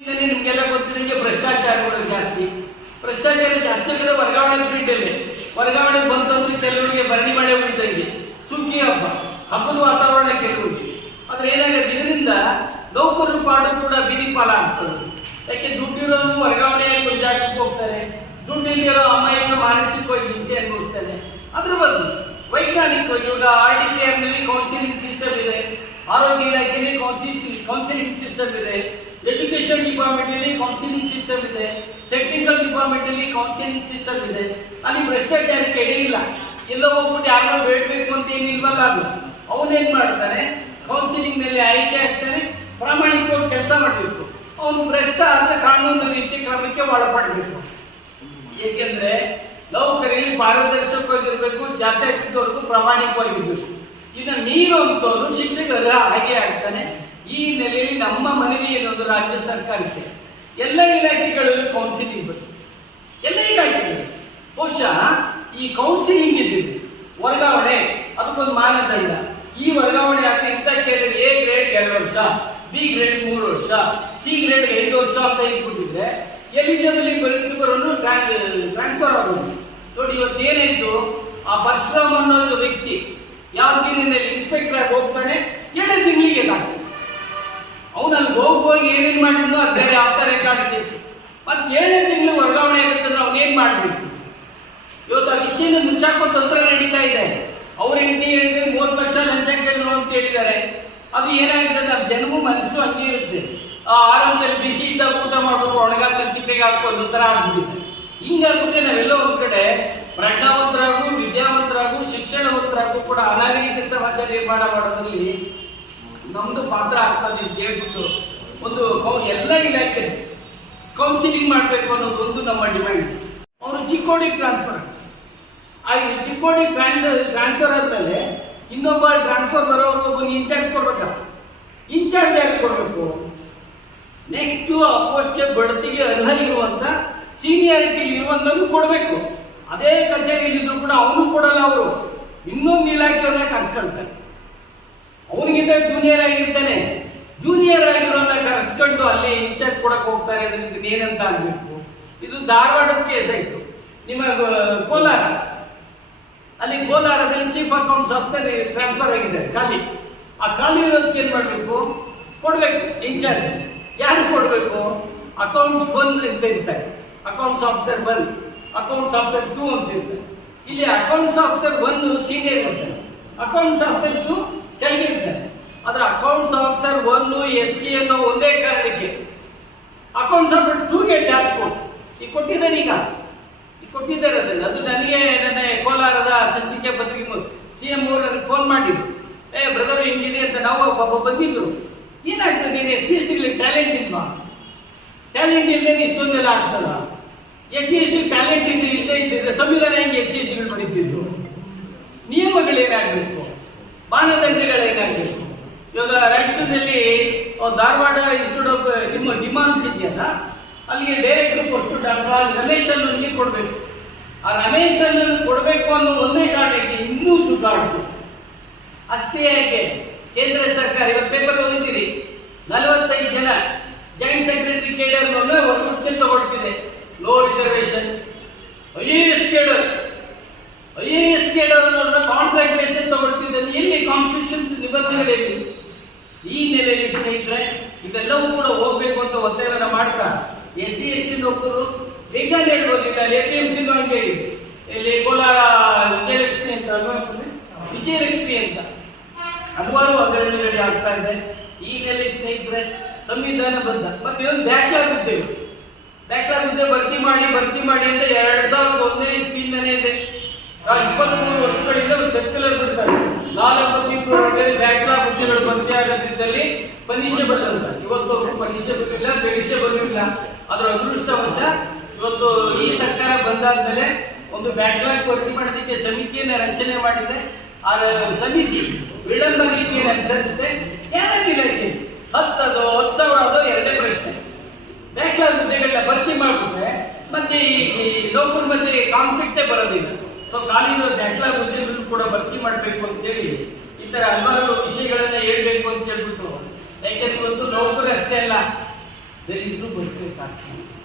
ನಿಮ್ಗೆಲ್ಲ ಗೊತ್ತಿದಂಗೆ ಭ್ರಷ್ಟಾಚಾರಗಳು ಜಾಸ್ತಿ. ಭ್ರಷ್ಟಾಚಾರ ಜಾಸ್ತಿ ಆಗಿದೆ ವರ್ಗಾವಣೆ ಪೀಠಲ್ಲಿ ವರ್ಗಾವಣೆ ಬಂತಂದ್ರೆ ಕೆಲವರಿಗೆ ಬರಣಿ ಮಳೆ ಉಳಿದಂಗೆ. ಸುಗ್ಗಿ ಹಬ್ಬ. ಹಬ್ಬದ ವಾತಾವರಣ ಕೆಟ್ಟು ಆದ್ರೆ ಏನಾಗುತ್ತೆ, ಇದರಿಂದ ನೌಕರರು ಪಾಡು ಕೂಡ ಬೀದಿ ಪಾಲ ಆಗ್ತದೆ. ಯಾಕೆ, ದುಡ್ಡಿರೋದು ವರ್ಗಾವಣೆ ಜಾಗಕ್ಕೆ ಹೋಗ್ತಾರೆ. ದುಡ್ಡಿಲ್ಲಿರೋ ಅಮ್ಮಾಯಿಯನ್ನು ಮಾನಸಿಕವಾಗಿ ಹಿಂಸೆ ಅನುಭವಿಸ್ತಾರೆ. ಅದ್ರ ಬದಲು ವೈಜ್ಞಾನಿಕವಾಗಿ ಇವಾಗ R D P counselling system ಇದೆ. ಆರೋಗ್ಯ ಇಲಾಖೆಯಲ್ಲಿ ಕೌನ್ಸಿಲ್ ಕೌನ್ಸಿಲಿಂಗ್ ಸಿಸ್ಟಮ್ ಇದೆ. ಎಜುಕೇಶನ್ ಡಿಪಾರ್ಟ್ಮೆಂಟ್ ಅಲ್ಲಿ ಕೌನ್ಸಿಲಿಂಗ್ ಸಿಸ್ಟಮ್ ಇದೆ. ಟೆಕ್ನಿಕಲ್ ಡಿಪಾರ್ಟ್ಮೆಂಟ್ ಅಲ್ಲಿ ಕೌನ್ಸಿಲಿಂಗ್ ಸಿಸ್ಟಮ್ ಇದೆ. ಅಲ್ಲಿ ಭ್ರಷ್ಟಾಚಾರಕ್ಕೆ ಎಡೆ ಇಲ್ಲ. ಎಲ್ಲ ಹೋಗ್ಬಿಟ್ಟು ಯಾರೋ ಬೇಡಬೇಕು ಅಂತ ಏನಿಲ್ವಲ್ಲ ಅದು. ಅವನೇನ್ ಮಾಡ್ತಾನೆ? ಕೌನ್ಸಿಲಿಂಗ್ನಲ್ಲಿ ಆಯ್ಕೆ ಆಗ್ತಾನೆ. ಪ್ರಾಮಾಣಿಕವಾಗಿ ಕೆಲಸ ಮಾಡಬೇಕು. ಅವನು ಭ್ರಷ್ಟ ಅಂದ್ರೆ ಕಾನೂನು ರೀತಿ ಕ್ರಮಕ್ಕೆ ಒಳಪಡಬೇಕು. ಏಕೆಂದ್ರೆ ನೌಕರಿಯಲ್ಲಿ ಪಾರದರ್ಶಕವಾಗಿರ್ಬೇಕು ಜಾತ್ಯತೀತವರೆಗೂ ಪ್ರಾಮಾಣಿಕವಾಗಿರ್ಬೇಕು. ಇನ್ನು ನೀರು ಅಂತವರು ಶಿಕ್ಷಕರ ಹಾಗೆ ಆಗ್ತಾನೆ. ಈ ನೆಲೆಯಲ್ಲಿ ನಮ್ಮ ಮನವಿ ಅನ್ನೋದು ರಾಜ್ಯ ಸರ್ಕಾರಕ್ಕೆ. ಎಲ್ಲ ಇಲಾಖೆಗಳಲ್ಲಿ ಕೌನ್ಸಿಲಿಂಗ್ ಬರುತ್ತೆ. ಎಲ್ಲ ಇಲಾಖೆಗಳು. ಬಹುಶಃ ಈ ಕೌನ್ಸಿಲಿಂಗ್ ಇದ್ದಿದೆ ವರ್ಗಾವಣೆ ಅದಕ್ಕೊಂದು ಇಲ್ಲ ಈ ವರ್ಗಾವಣೆ ಆದ್ರೆ ಇಂಥ ಕೇಳಿದ್ರೆ ಎ ಗ್ರೇಡ್ ಎರಡು ವರ್ಷ ಬಿ ಗ್ರೇಡ್ ಮೂರು ವರ್ಷ ಸಿ ಗ್ರೇಡ್ ಐದು ವರ್ಷ ಅಂತ ಇಟ್ಬಿಟ್ಟಿದ್ರೆ ಎಲಿಜಿಬಲಿ ಬರೋನು ಟ್ರಾನ್ಸ್ಫರ್ ಆಗೋದು. ನೋಡಿ ಇವತ್ತು ಏನಾಯ್ತು ಆ ಪರಶುರಾಮ್ ಅನ್ನೋ ವ್ಯಕ್ತಿ ಯಾದಗಿರಿನಲ್ಲಿ ಇನ್ಸ್ಪೆಕ್ಟರ್ ಆಗಿ ಹೋಗ್ತಾನೆ ಮಾಡಿದ್ನೋ ಅದು ಬೇರೆ ರೆಕಾರ್ಡ್ ಕೇಸ್ ಮತ್ತೆ ಏಳನೇ ತಿಂಗಳು ವರ್ಗಾವಣೆ ಆಗುತ್ತಂದ್ರೆ ಅವನೇನು ಮಾಡಬೇಕು? ಇವತ್ತು ಆ ವಿಷಯನ ಮುಚ್ಚಾಕೋ ತಂತ್ರ ನಡೀತಾ ಇದೆ. ಅವ್ರ ಹೆಂಡತಿ ಹೇಳಿದ್ರೆ ಮೂವತ್ತು ಲಕ್ಷ ಲಂಚ ಕೇಳಿದ್ರು ಅಂತ ಹೇಳಿದ್ದಾರೆ. ಅದು ಏನಾಗುತ್ತೆ ಅಂದ್ರೆ ಜನ್ಮ ಮನಸ್ಸು ಹಂಗೆ ಇರುತ್ತೆ. ಆ ಆರಂಭದಲ್ಲಿ ಬಿಸಿ ಇದ್ದಾಗ ಊಟ ಮಾಡಬೇಕು ಒಣಗಾದ ತಿಪ್ಪೆಗೆ ಹಾಕೋದು ಥರ ಆಗ್ಬಿಟ್ಟಿದೆ. ಹಿಂಗಾಗ್ಬಿಟ್ರೆ ನಾವೆಲ್ಲ ಒಂದು ಕಡೆ ಪ್ರಜ್ಞಾವಂತರಾಗು, ವಿದ್ಯಾವಂತರಾಗು, ಶಿಕ್ಷಣವಂತರಾಗು ಕೂಡ ಅನಾಗರಿಕ ಸಮಾಜ ನಿರ್ಮಾಣ ಮಾಡೋದ್ರಲ್ಲಿ ನಮ್ದು ಪಾತ್ರ ಆಗ್ತದೆ ಕೇಳ್ಬಿಟ್ಟು ಒಂದು ಎಲ್ಲ ಇಲಾಖೆ ಕೌನ್ಸಿಲಿಂಗ್ ಮಾಡಬೇಕು ಅನ್ನೋದು ಒಂದು ನಮ್ಮ ಡಿಮ್ಯಾಂಡ್ ಅವರು ಚಿಕ್ಕೋಡಿಗೆ ಟ್ರಾನ್ಸ್ಫರ್ ಆ ಚಿಕ್ಕೋಡಿಗೆ ಟ್ರಾನ್ಸ್ಫರ್ ಟ್ರಾನ್ಸ್ಫರ್ ಆದ್ಮೇಲೆ ಇನ್ನೊಬ್ಬ ಟ್ರಾನ್ಸ್ಫರ್ ಬರೋರು ಒಬ್ಬರು ಇನ್ಚಾರ್ಜ್ ಕೊಡ್ಬೇಕ? ಇನ್ಚಾರ್ಜ್ ಯಾರು ಕೊಡಬೇಕು? ನೆಕ್ಸ್ಟ್ ಪೋಸ್ಟ್ಗೆ ಬಡ್ತಿಗೆ ಅರ್ಹರಿರುವಂತ ಸೀನಿಯಾರಿಟಿಲಿ ಇರುವಂಥವ್ರು ಕೊಡಬೇಕು. ಅದೇ ಕಚೇರಿಯಲ್ಲಿ ಇದ್ರು ಕೂಡ ಅವನು ಕೊಡಲ್ಲ ಅವರು. ಇನ್ನೊಂದು ಇಲಾಖೆಯವ್ರನ್ನ ಕರ್ಸ್ಕೊಳ್ತಾರೆ. ಅವನಿಗಿಂತ ಜೂನಿಯರ್ ಆಗಿರ್ತಾನೆ. ಜೂನಿಯರ್ ಆಗಿರೋನ್ನ ಕರೆಸ್ಕೊಂಡು ಅಲ್ಲಿ ಇನ್ಚಾರ್ಜ್ ಕೊಡಕ್ ಹೋಗ್ತಾರೆ ಅದಕ್ಕೆ ಏನಂತ ಅನ್ಬೇಕು ಇದು ಧಾರವಾಡದ ಕೇಸ್ ಆಯ್ತು. ನಿಮ್ಮ ಕೋಲಾರ. ಅಲ್ಲಿ ಕೋಲಾರದಲ್ಲಿ ಚೀಫ್ ಅಕೌಂಟ್ಸ್ ಆಫೀಸರ್ ಟ್ರಾನ್ಸ್ಫರ್ ಆಗಿದ್ದಾರೆ, ಖಾಲಿ. ಆ ಖಾಲಿ ಇರೋದಕ್ಕೆ ಏನ್ ಮಾಡ್ಬೇಕು? ಕೊಡ್ಬೇಕು ಇನ್ಚಾರ್ಜ್ ಯಾರು ಕೊಡ್ಬೇಕು? ಅಕೌಂಟ್ಸ್ ಒನ್ ಅಂತ ಇರ್ತಾರೆ accounts officer one accounts officer two ಅಂತ ಇರ್ತಾರೆ ಇಲ್ಲಿ ಅಕೌಂಟ್ಸ್ ಆಫೀಸರ್ ಒಂದು ಸೀನಿಯರ್ ಇರ್ತಾರೆ ಅಕೌಂಟ್ಸ್ ಆಫೀಸರ್ ಟೂ ಕೆಳಗಿರ್ತಾರೆ ಆದ್ರೆ ಅಕೌಂಟ್ಸ್ ಆಫೀಸರ್ ಒಂದು ಎಸ್ ಸಿ ಅನ್ನೋ ಒಂದೇ ಕಾರಣಕ್ಕೆ ಅಕೌಂಟ್ಸ್ ಆಫೀಸರ್ ಟೂಗೆ ಚಾರ್ಜ್ ಕೊಟ್ಟು ಈಗ ಕೊಟ್ಟಿದ್ದಾರೆ ಈಗ. ಈಗ ಕೊಟ್ಟಿದ್ದಾರೆ ಅದನ್ನು ಅದು ನನಗೆ ನನ್ನ ಕೋಲಾರದ ಸಂಚಿಕೆ ಪತ್ರಿಕೆ ಸಿ ಎಂ ಅವರು ನನಗೆ ಫೋನ್ ಮಾಡಿದ್ರು. ಏ ಬ್ರದರ್ ಹಿಂಗಿದೆ ಅಂತ ನಾವು ಪಾಪ ಬಂದಿದ್ರು. ಏನಾಗ್ತದೆ? ನೀನು ಎಸ್ ಸಿ ಎಸ್ ಟಿಗಳಿಗೆ ಟ್ಯಾಲೆಂಟ್ ಇಲ್ವಾ? ಟ್ಯಾಲೆಂಟ್ ಇಲ್ಲದೆ ಇಷ್ಟೊಂದೆಲ್ಲ ಆಗ್ತದ? S C S T talent ಇದ್ದು ಇಲ್ಲದೆ ಇದ್ದಿದ್ರೆ ಸಂವಿಧಾನ ಹೆಂಗೆ ಎಸ್ ಸಿ ಎಸ್ ಟಿಗಳು ಬರೀತಿದ್ರು ನಿಯಮಗಳೇನಾಗಬೇಕು ಮಾನದಂಡಗಳೇನಾಗಬೇಕು ಇವಾಗ ರಾಯಚೂರಿನಲ್ಲಿ ಧಾರವಾಡ ಇನ್ಸ್ಟಿಟ್ಯೂಟ್ ಆಫ್ ನಿಮ್ಮ ಡಿಮಾಂಡ್ಸ್ ಇದೆಯಲ್ಲ, ಅಲ್ಲಿಗೆ ಡೈರೆಕ್ಟರ್ ಪೋಸ್ಟ್ ಡಾಕ್ಟರ್ ರಮೇಶ್ ಅನ್ನೋನಿಗೆ ಕೊಡಬೇಕು. ಆ ರಮೇಶ್ ಕೊಡಬೇಕು ಅನ್ನೋ ಒಂದೇ ಕಾರಣಕ್ಕೆ ಇನ್ನೂ ಚುಕ್ಕಾಡ್ತು. ಅಷ್ಟೇ ಹೇಗೆ ಕೇಂದ್ರ ಸರ್ಕಾರ, ಇವತ್ತು ಪೇಪರ್ ಓದಿದ್ದೀರಿ. ನಲವತ್ತೈದು ಜನ ಜಾಯಿಂಟ್ ಸೆಕ್ರೆಟರಿ ಕೇಡರ್ ವರ್ಗಕ್ಕೆ ತಗೊಳ್ತಿದೆ ನೆಲೆಯಲ್ಲಿ ಸ್ನೇಹಿತರೆ ಇದೆಲ್ಲವೂ ಕೂಡ ಹೋಗ್ಬೇಕು ಅಂತ ಒತ್ತಾಯವನ್ನ ಮಾಡ್ತಾ ಎಸ್ ಸಿ ಎಸ್ ಸಿ ನೌಕರರು ಎಕ್ಸಾಮ್ ಹೇಳ್ಬೋದಿಲ್ಲ ಎ ಪಿ ಎಂ ಸಿ ಹಂಗೆ. ಇಲ್ಲಿ ಕೋಲಾರ ವಿಜಯಲಕ್ಷ್ಮಿ ಅಂತ? ವಿಜಯಲಕ್ಷ್ಮಿ ಅಂತ. ಹಲವಾರು ಹಗರಣಗಳು ಆಗ್ತಾ ಇದೆ. ಈ ನೆಲೆ ಸ್ನೇಹಿತರೆ, ಸಂವಿಧಾನ ಬಂದ ಮತ್ತೆ ಒಂದು ಬ್ಯಾಕ್ಲಾಗ್ ಇದ್ದೇವೆ ಬ್ಯಾಕ್ಲಾಗ್ ಹುದ್ದೆ ಭರ್ತಿ ಮಾಡಿ ಭರ್ತಿ ಮಾಡಿ ಅಂತ ಎರಡ್ ಸಾವಿರದ ಒಂದನೇ ಇಸ್ವಿಯಿಂದನೇ ಇದೆ. ಇಪ್ಪತ್ಮೂರು ವರ್ಷಗಳಿಂದ ಒಂದು ಸರ್ಕ್ಯುಲರ್ ಬಿಡ್ತಾರೆ. ನಾಲ್ಕು ಬ್ಯಾಕ್ಲಾಗ್ ಹುದ್ದೆಗಳು ಬಂದೇ ಆಗದಿದ್ದಲ್ಲಿ ಪನಿಷಬಲ್ ಅಂತ ಇವತ್ತು ಪನಿಷಬಲ್ ಇಲ್ಲ ಪರೀಕ್ಷೆ ಇಲ್ಲ ಅದರ ಅದೃಷ್ಟವಶ ಇವತ್ತು ಈ ಸರ್ಕಾರ ಬಂದಾದ್ಮೇಲೆ ಒಂದು ಬ್ಯಾಕ್ಲಾಗ್ ಭರ್ತಿ ಮಾಡೋದಕ್ಕೆ ಸಮಿತಿಯನ್ನು ರಚನೆ ಮಾಡಿದೆ. ಆ ಸಮಿತಿ ವಿಳಂಬ ರೀತಿಯಲ್ಲಿ ಅನುಸರಿಸಿದೆ. ಏನಾಗಿಲ್ಲ ಹತ್ತದೋ ಹತ್ತು ಸಾವಿರ ಅದೋ, ಎರಡೇ ಪ್ರಶ್ನೆ. ಬ್ಯಾಕ್ಲಾಗ್ ಹುದ್ದೆಗಳನ್ನ ಭರ್ತಿ ಮಾಡಿಬಿಟ್ರೆ ಮತ್ತೆ ಈ ನೌಕರ ಮಧ್ಯೆ ಕಾನ್ಫ್ಲಿಕ್ಟೇ ಬರೋದಿಲ್ಲ. ಸೊ ಖಾಲಿ ಬ್ಯಾಕ್ಲಾಗ್ ಹುದ್ದೆಗಳನ್ನು ಕೂಡ ಭರ್ತಿ ಮಾಡಬೇಕು ಅಂತೇಳಿ ಈ ತರ ಹಲವಾರು ವಿಷಯಗಳನ್ನ ಹೇಳ್ಬೇಕು ಅಂತ ಹೇಳ್ಬಿಟ್ಟು. ಯಾಕೆಂದ್ರೆ ಒಂದು ನೌಕರಿ ಅಷ್ಟೇ ಅಲ್ಲ. ದರಿದ್ರು ಬದುಕಬೇಕಾಗ್ತದೆ.